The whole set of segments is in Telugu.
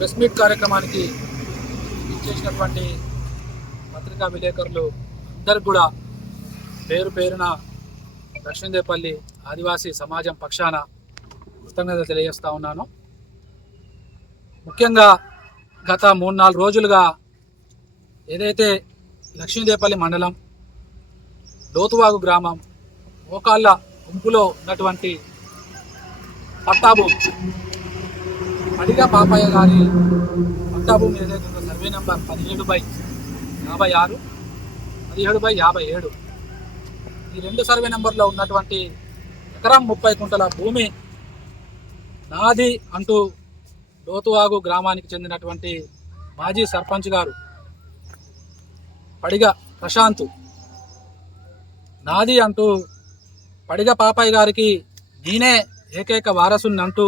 ప్రెస్ మీట్ కార్యక్రమానికి ఇచ్చేసినటువంటి పత్రికా విలేకరులు అందరికి కూడా పేరు పేరున దక్షిణదేపల్లి ఆదివాసీ సమాజం పక్షాన కృతజ్ఞత తెలియజేస్తా ఉన్నాను. ముఖ్యంగా గత మూడు నాలుగు రోజులుగా ఏదైతే లక్ష్మీదేపల్లి మండలం లోతువాగు గ్రామం మోకాళ్ళ గుంపులో ఉన్నటువంటి పట్టాభూమి అడిగా పాపయ్య గారి పట్టాభూమి ఏదైతే సర్వే నెంబర్ పదిహేడు బై యాభై ఆరు పదిహేడు బై యాభై ఏడు. ఈ రెండు సర్వే నెంబర్లో ఉన్నటువంటి ఎకరం ముప్పై కుంటల భూమి నాది అంటూ లోతువాగు గ్రామానికి చెందినటువంటి మాజీ సర్పంచ్ గారు పడిగ ప్రశాంత్. నాది అంటూ పడిగ పాపయ్య గారికి నేనే ఏకైక వారసుని అంటూ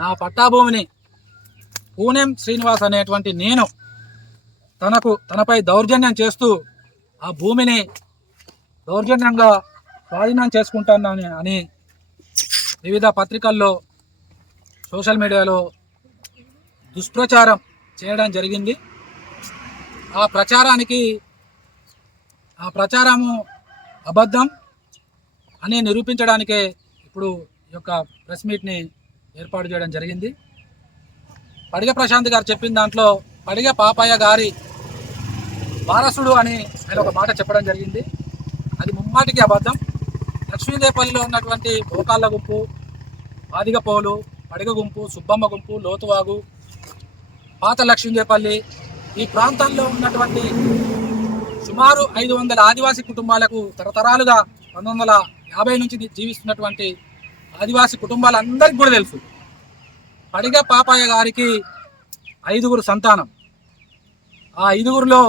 నా పట్టాభూమిని పూణెం శ్రీనివాస్ అనేటువంటి నేను తనకు తనపై దౌర్జన్యం చేస్తూ ఆ భూమిని దౌర్జన్యంగా స్వాధీనం చేసుకుంటానని అని వివిధ పత్రికల్లో సోషల్ మీడియాలో దుష్ప్రచారం చేయడం జరిగింది. ఆ ప్రచారానికి ఆ ప్రచారము అబద్ధం అని నిరూపించడానికే ఇప్పుడు ఈ యొక్క ప్రెస్ మీట్ని ఏర్పాటు చేయడం జరిగింది. పడిగ ప్రశాంత్ గారు చెప్పిన దాంట్లో పడిగ పాపయ్య గారి వారసుడు అని ఆయన ఒక మాట చెప్పడం జరిగింది. అది ముమ్మాటికి అబద్ధం. లక్ష్మీదేపల్లిలో ఉన్నటువంటి భోకాళ్ళ గుంపు ఆదిగపోలు పడిగ గుంపు సుబ్బమ్మ గుంపు లోతువాగు పాత లక్ష్మీదేపల్లి ఈ ప్రాంతాల్లో ఉన్నటువంటి సుమారు ఐదు వందల ఆదివాసీ కుటుంబాలకు తరతరాలుగా పంతొమ్మిది వందల యాభై నుంచి జీవిస్తున్నటువంటి ఆదివాసి కుటుంబాలందరికీ కూడా తెలుసు. పడిగ పాపయ్య గారికి ఐదుగురు సంతానం. ఆ ఐదుగురిలో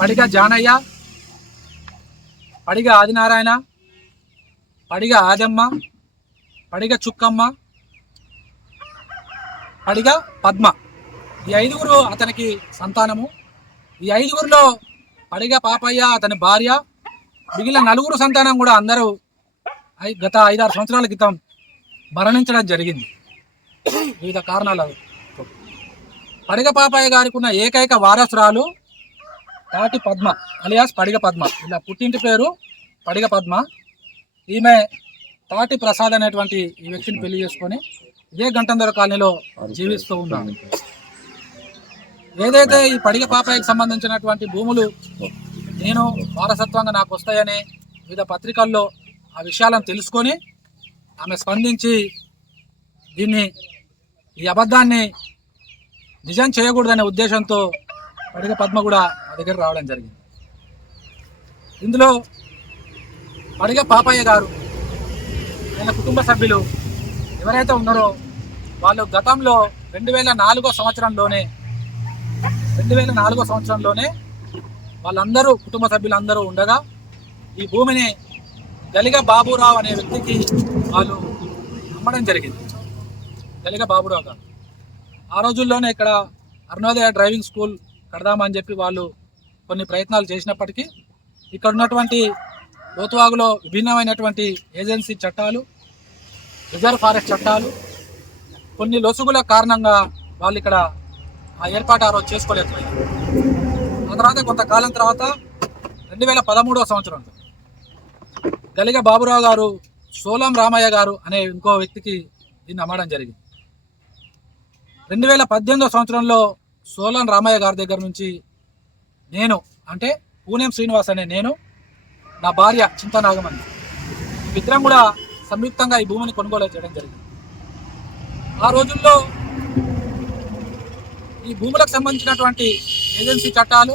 పడిగ జానయ్య పడిగ ఆదినారాయణ పడిగ ఆదమ్మ పడిగ చుక్కమ్మ పడిగ పద్మ. ఈ ఐదుగురు అతనికి సంతానము. ఈ ఐదుగురిలో పడిగ పాపయ్య అతని భార్య మిగిలిన నలుగురు సంతానం కూడా అందరూ గత ఐదారు సంవత్సరాల క్రితం మరణించడం జరిగింది. వివిధ కారణాల పడిగ పాపయ్య గారికి ఉన్న ఏకైక వారసురాలు తాటి పద్మ అలియాస్ పడిగ పద్మ. ఇలా పుట్టింటి పేరు పడిగ పద్మ. ఈమె తాటి ప్రసాద్ అనేటువంటి ఈ వ్యక్తిని పెళ్ళి చేసుకొని ఇదే గంటందర కాలనీలో జీవిస్తూ ఉన్నాను ఏదైతే ఈ పడిగ పాపాయికి సంబంధించినటువంటి భూములు నేను వారసత్వంగా నాకు వస్తాయని వివిధ పత్రికల్లో ఆ విషయాలను తెలుసుకొని ఆమె స్పందించి దీన్ని ఈ అబద్ధాన్ని నిజం చేయకూడదనే ఉద్దేశంతో పడిగ పద్మ కూడా నా దగ్గర రావడం జరిగింది. ఇందులో పడిగ పాపయ్య గారు ఆయన కుటుంబ సభ్యులు ఎవరైతే ఉన్నారో వాళ్ళు గతంలో రెండు వేల నాలుగో సంవత్సరంలోనే రెండు వేల నాలుగో సంవత్సరంలోనే వాళ్ళందరూ కుటుంబ సభ్యులందరూ ఉండగా ఈ భూమిని గలిగ బాబురావు అనే వ్యక్తికి వాళ్ళు అమ్మడం జరిగింది. గలిగ బాబురావు గారు. ఆ రోజుల్లోనే ఇక్కడ అరుణోదయ డ్రైవింగ్ స్కూల్ కడదామని చెప్పి వాళ్ళు కొన్ని ప్రయత్నాలు చేసినప్పటికీ ఇక్కడ ఉన్నటువంటి లోతువాగులో విభిన్నమైనటువంటి ఏజెన్సీ చట్టాలు రిజర్వ్ ఫారెస్ట్ చట్టాలు కొన్ని లొసుగుల కారణంగా వాళ్ళు ఇక్కడ ఆ ఏర్పాటు ఆ రోజు చేసుకోలేకపోయారు. ఆ తర్వాత కొంతకాలం తర్వాత రెండు వేల పదమూడవ సంవత్సరం. గలిగ బాబురావు గారు సోలం రామయ్య గారు అనే ఇంకో వ్యక్తికి దీన్ని అమ్మడం జరిగింది. రెండు వేల పద్దెనిమిదవ సంవత్సరంలో సోలం రామయ్య గారి దగ్గర నుంచి నేను అంటే పూణెం శ్రీనివాస్ అనే నేను నా భార్య చింతనాగమని ఇద్దరం కూడా సంయుక్తంగా ఈ భూమిని కొనుగోలు చేయడం జరిగింది. ఆ రోజుల్లో ఈ భూములకు సంబంధించినటువంటి ఏజెన్సీ చట్టాలు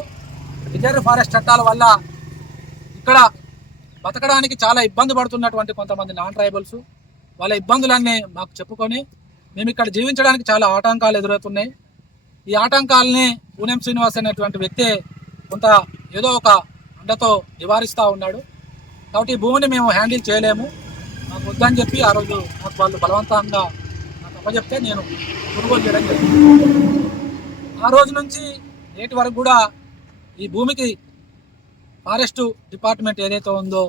రిజర్వ్ ఫారెస్ట్ చట్టాల వల్ల ఇక్కడ బతకడానికి చాలా ఇబ్బంది పడుతున్నటువంటి కొంతమంది నాన్ ట్రైబల్స్. వాళ్ళ ఇబ్బందులన్నీ మాకు చెప్పుకొని మేము ఇక్కడ జీవించడానికి చాలా ఆటంకాలు ఎదురవుతున్నాయి. ఈ ఆటంకాలని పూనెం శ్రీనివాస్ అనేటువంటి వ్యక్తే కొంత ఏదో ఒక అండతో నివారిస్తూ ఉన్నాడు. కాబట్టి ఈ భూమిని మేము హ్యాండిల్ చేయలేము. మాకు వద్దని చెప్పి ఆ రోజు నాకు వాళ్ళు బలవంతంగా నాకు అప్పచెప్తే నేను కొనుగోలు చేయడం జరిగింది. ఆ రోజు నుంచి నేటి వరకు కూడా ఈ భూమికి ఫారెస్ట్ డిపార్ట్మెంట్ ఏదైతే ఉందో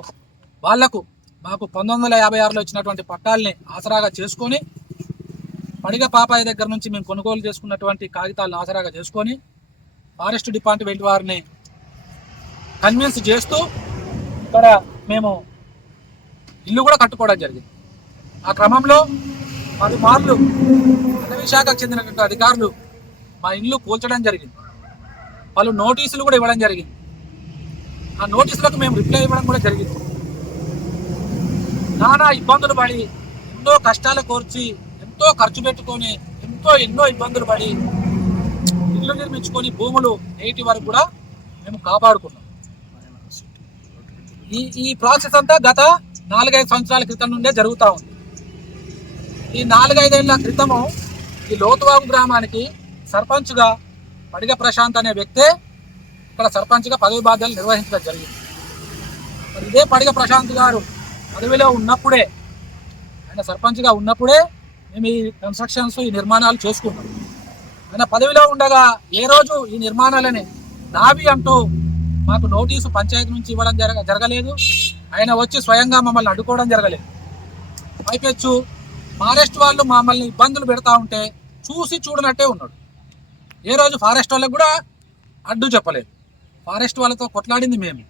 వాళ్ళకు మాకు పంతొమ్మిది వందల యాభై ఆరులో ఇచ్చినటువంటి పట్టాలని ఆసరాగా చేసుకొని పడిగ పాపాయి దగ్గర నుంచి మేము కొనుగోలు చేసుకున్నటువంటి కాగితాలను ఆసరాగా చేసుకొని ఫారెస్ట్ డిపార్ట్మెంట్ వారిని కన్విన్స్ చేస్తూ ఇక్కడ మేము ఇల్లు కూడా కట్టుకోవడం జరిగింది. ఆ క్రమంలో పలుమార్లు అటవీ విశాఖకు చెందినటువంటి అధికారులు మా ఇల్లు కూల్చడం జరిగింది. పలు నోటీసులు కూడా ఇవ్వడం జరిగింది. ఆ నోటీసులకు మేము రిప్లై ఇవ్వడం కూడా జరిగింది. నానా ఇబ్బందులు పడి ఎన్నో కష్టాలు కోర్చి ఎంతో ఖర్చు పెట్టుకొని ఎంతో ఎన్నో ఇబ్బందులు పడి ఇల్లు నిర్మించుకొని భూములు నేటి వరకు కూడా మేము కాపాడుకున్నాం. ఈ ఈ ప్రాసెస్ అంతా గత నాలుగైదు సంవత్సరాల క్రితం నుండే జరుగుతూ ఉంది. ఈ నాలుగైదేళ్ళ క్రితము ఈ లోతువాగు గ్రామానికి సర్పంచ్గా పడిగ ప్రశాంత్ అనే వ్యక్తే ఇక్కడ సర్పంచ్గా పదవి బాధ్యతలు నిర్వహించడం జరిగింది. మరి ఇదే పడిగ ప్రశాంత్ గారు పదవిలో ఉన్నప్పుడే ఆయన సర్పంచ్గా ఉన్నప్పుడే మేము ఈ కన్స్ట్రక్షన్స్ ఈ నిర్మాణాలు చేసుకున్నాం. ఆయన పదవిలో ఉండగా ఏ రోజు ఈ నిర్మాణాలని నావి అంటూ మాకు నోటీసు పంచాయతీ నుంచి ఇవ్వడం జరగ జరగలేదు. ఆయన వచ్చి స్వయంగా మమ్మల్ని అడ్డుకోవడం జరగలేదు. పైపెచ్చు ఫారెస్ట్ వాళ్ళు మమ్మల్ని ఇబ్బందులు పెడతా ఉంటే చూసి చూడనట్టే ఉన్నాడు. ఏ రోజు ఫారెస్ట్ వాళ్ళకు కూడా అడ్డు చెప్పలేదు. ఫారెస్ట్ వాళ్ళతో కొట్లాడింది మేము.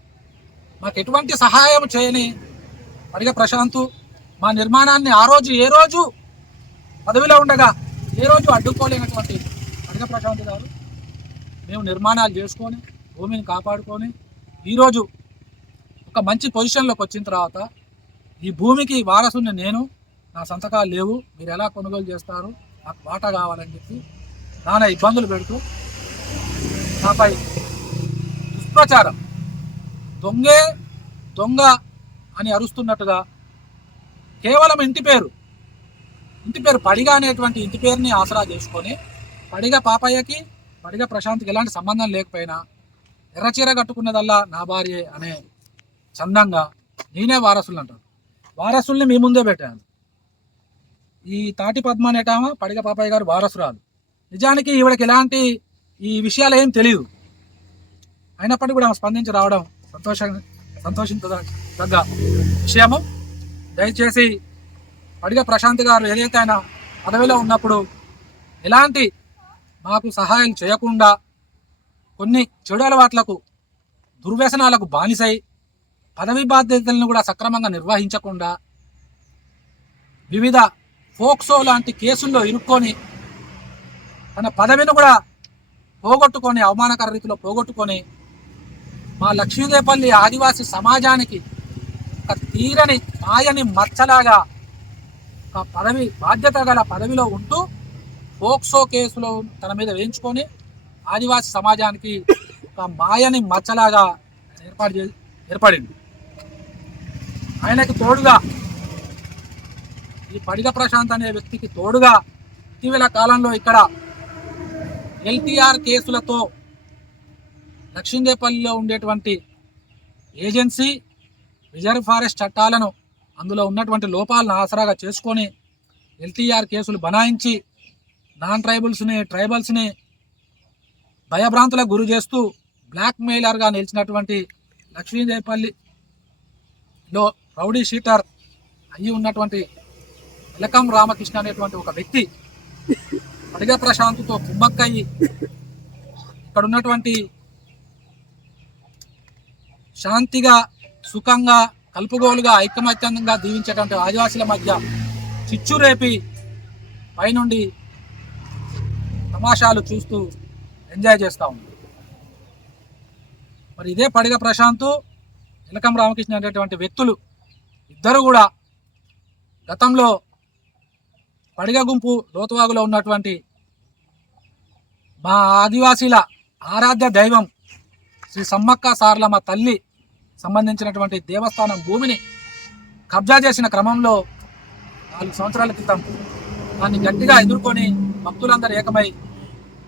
మాకు ఎటువంటి సహాయం చేయని అడిగ ప్రశాంత్ మా నిర్మాణాన్ని ఆ రోజు ఏ రోజు పదవిలో ఉండగా ఏ రోజు అడ్డుకోలేనటువంటి అడిగ ప్రశాంత్ గారు మేము నిర్మాణాలు చేసుకొని భూమిని కాపాడుకొని ఈరోజు ఒక మంచి పొజిషన్లోకి వచ్చిన తర్వాత ఈ భూమికి వారసుని నేను నా సంతకాలు లేవు మీరు ఎలా కొనుగోలు చేస్తారు నాకు వాటా కావాలని చెప్పి నానా ఇబ్బందులు పెడుతూ నాపై దుష్ప్రచారం. దొంగే దొంగ అని అరుస్తున్నట్టుగా కేవలం ఇంటి పేరు ఇంటి పేరు పడిగా అనేటువంటి ఇంటి పేరుని ఆసరా చేసుకొని పడిగ పాపయ్యకి పడిగ ప్రశాంత్కి ఎలాంటి సంబంధం లేకపోయినా ఎర్రచీర కట్టుకున్నదల్లా నా భార్యే అనే చందంగా నేనే వారసులు అంటాను. వారసుల్ని మీ ముందే పెట్టాను. ఈ తాటి పద్మ అనేటామా? పడిగ పాపయ్య గారు వారసురాలు. నిజానికి ఈవిడకి ఎలాంటి ఈ విషయాలు ఏం తెలియదు. అయినప్పటికీ కూడా ఆమె స్పందించి రావడం సంతోషం సంతోషించదగ్గ విషయము. దయచేసి అడిగ ప్రశాంత్ గారు ఏదైతే ఆయన పదవిలో ఉన్నప్పుడు ఎలాంటి మాకు సహాయం చేయకుండా కొన్ని చెడు అలవాట్లకు దుర్వ్యసనాలకు బానిసై పదవి బాధ్యతలను కూడా సక్రమంగా నిర్వహించకుండా వివిధ ఫోక్సో లాంటి కేసుల్లో ఇరుక్కొని తన పదవిని కూడా పోగొట్టుకొని అవమానకర రీతిలో పోగొట్టుకొని మా లక్ష్మీదేపల్లి ఆదివాసి సమాజానికి ఒక తీరని మాయని మచ్చలాగా ఒక పదవి బాధ్యత గల పదవిలో ఉంటూ పోక్సో కేసులో తన మీద వేయించుకొని ఆదివాసి సమాజానికి ఒక మాయని మచ్చలాగా ఏర్పాటు చే ఏర్పడింది. ఆయనకి తోడుగా ఈ పడిగ ప్రశాంత్ అనే వ్యక్తికి తోడుగా ఇటీవల కాలంలో ఇక్కడ ఎల్టీఆర్ కేసులతో లక్ష్మీదేపల్లిలో ఉండేటువంటి ఏజెన్సీ రిజర్వ్ ఫారెస్ట్ చట్టాలను అందులో ఉన్నటువంటి లోపాలను ఆసరాగా చేసుకొని ఎల్టీఆర్ కేసులు బనాయించి నాన్ ట్రైబల్స్ని ట్రైబల్స్ని భయభ్రాంతులకు గురి చేస్తూ బ్లాక్ మెయిలర్గా నిలిచినటువంటి లక్ష్మీదేపల్లిలో రౌడీ షీటర్ అయ్యి ఉన్నటువంటి ఎలకం రామకృష్ణ అనేటువంటి ఒక వ్యక్తి అడిగ ప్రశాంత్తో కుమ్మక్కయ్యి ఇక్కడ ఉన్నటువంటి శాంతిగా సుఖంగా కలుపుగోలుగా ఐకమత్యంగా దీవించేటువంటి ఆదివాసుల మధ్య చిచ్చు రేపి పైనుండి తమాషాలు చూస్తూ ఎంజాయ్ చేస్తూ ఉంది. మరి ఇదే పడిగ ప్రశాంత్ ఇలకం రామకృష్ణ అనేటువంటి వ్యక్తులు ఇద్దరు కూడా గతంలో పడిగ గుంపు లోతువాగులో ఉన్నటువంటి మా ఆదివాసీల ఆరాధ్య దైవం శ్రీ సమ్మక్క సార్లమ్మ తల్లి సంబంధించినటువంటి దేవస్థానం భూమిని కబ్జా చేసిన క్రమంలో నాలుగు సంవత్సరాల క్రితం దాన్ని గట్టిగా ఎదుర్కొని భక్తులందరూ ఏకమై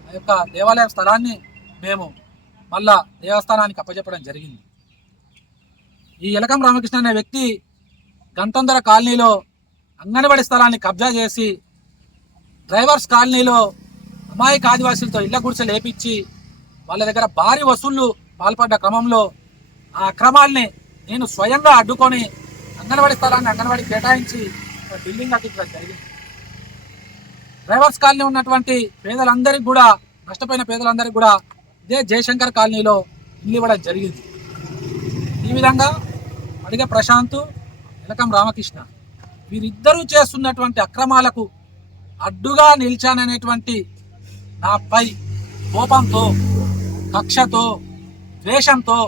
ఆ యొక్క దేవాలయ స్థలాన్ని మేము మళ్ళా దేవస్థానానికి అప్పచెప్పడం జరిగింది. ఈ ఎలకం రామకృష్ణ అనే వ్యక్తి గంటందర కాలనీలో అంగన్వాడి స్థలాన్ని కబ్జా చేసి డ్రైవర్స్ కాలనీలో అమాయక ఆదివాసులతో ఇళ్ళ గుడిసెలు లేపించి వాళ్ళ దగ్గర భారీ వసూళ్ళు పాల్పడ్డ క్రమంలో ఆ అక్రమాల్ని నేను స్వయంగా అడ్డుకొని అంగన్వాడీ స్థలాన్ని అంగన్వాడీ కేటాయించి ఒక బిల్డింగ్ కట్టించడం జరిగింది. డ్రైవర్స్ కాలనీ ఉన్నటువంటి పేదలందరికీ కూడా నష్టపోయిన పేదలందరికీ కూడా ఇదే జయశంకర్ కాలనీలో ఇల్లు ఇవ్వడం జరిగింది. ఈ విధంగా అడిగే ప్రశాంత్ ఎలకం రామకృష్ణ వీరిద్దరూ చేస్తున్నటువంటి అక్రమాలకు అడ్డుగా నిలిచాననేటువంటి నాపై కోపంతో కక్షతో ద్వేషంతో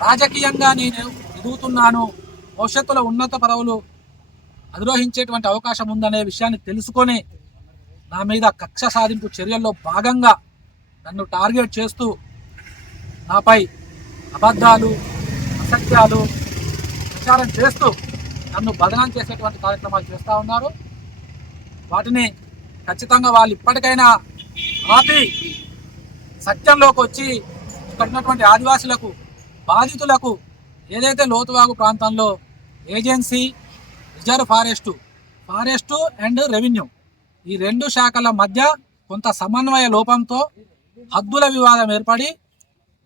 రాజకీయంగా నేను ఎదుగుతున్నాను భవిష్యత్తులో ఉన్నత పదవులు అధిరోహించేటువంటి అవకాశం ఉందనే విషయాన్ని తెలుసుకొని నా మీద కక్ష సాధింపు చర్యల్లో భాగంగా నన్ను టార్గెట్ చేస్తూ నాపై అబద్ధాలు అసత్యాలు ప్రచారం చేస్తూ నన్ను బదనం చేసేటువంటి కార్యక్రమాలు చేస్తూ ఉన్నారు. వాటిని ఖచ్చితంగా వాళ్ళు ఇప్పటికైనా ఆపి సత్యంలోకి వచ్చి ఇక్కడ ఉన్నటువంటి ఆదివాసులకు బాధితులకు ఏదైతే లోతువాగు ప్రాంతంలో agency reserve forest forest and revenue ఈ రెండు శాఖల మధ్య కొంత సమన్వయ లోపంతో హద్దుల వివాదం ఏర్పడి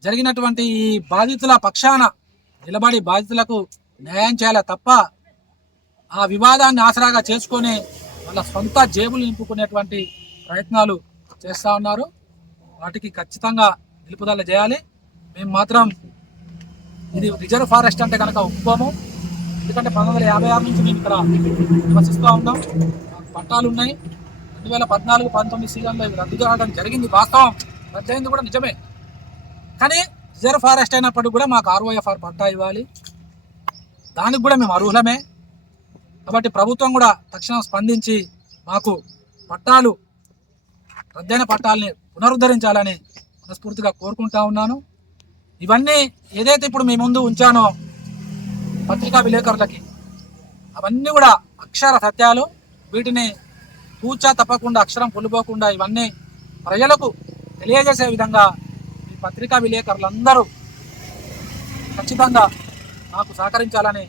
జరిగినటువంటి ఈ బాధితుల పక్షాన నిలబడి బాధితులకు న్యాయం చేయాలి తప్ప ఆ వివాదాన్ని ఆసరాగా చేసుకొని వాళ్ళ సొంత జేబులు నింపుకునేటువంటి ప్రయత్నాలు చేస్తూ ఉన్నారు. వాటికి ఖచ్చితంగా నిలుపుదల చేయాలి. మేము మాత్రం ఇది రిజర్వ్ ఫారెస్ట్ అంటే కనుక ఒప్పుకోము. ఎందుకంటే పంతొమ్మిది వందల యాభై ఆరు నుంచి మేము ఇక్కడ నివసిస్తూ ఉన్నాం. పట్టాలు ఉన్నాయి. రెండు వేల పద్నాలుగు పంతొమ్మిది సీజన్లో ఇవి రద్దు కావడం జరిగింది. వాస్తవం. రద్దయింది కూడా నిజమే. కానీ రిజర్వ్ ఫారెస్ట్ అయినప్పటికీ కూడా మాకు ఆర్ఓఎఫ్ఆర్ పట్టా ఇవ్వాలి. దానికి కూడా మేము అర్హులమే. కాబట్టి ప్రభుత్వం కూడా తక్షణం స్పందించి మాకు పట్టాలు రద్దయిన పట్టాలని పునరుద్ధరించాలని మనస్ఫూర్తిగా కోరుకుంటా ఉన్నాను. ఇవన్నీ ఏదైతే ఇప్పుడు మీ ముందు ఉంచానో పత్రికా విలేకరులకి అవన్నీ కూడా అక్షర సత్యాలు వీటిని కూచా తప్పకుండా అక్షరం పొలిపోకుండా ఇవన్నీ ప్రజలకు తెలియజేసే విధంగా ఈ పత్రికా విలేకరులందరూ ఖచ్చితంగా నాకు సహకరించాలని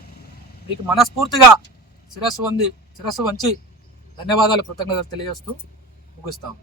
మీకు మనస్ఫూర్తిగా శిరస్సు వంది శిరస్సు వంచి ధన్యవాదాలు కృతజ్ఞతలు తెలియజేస్తూ ముగిస్తాము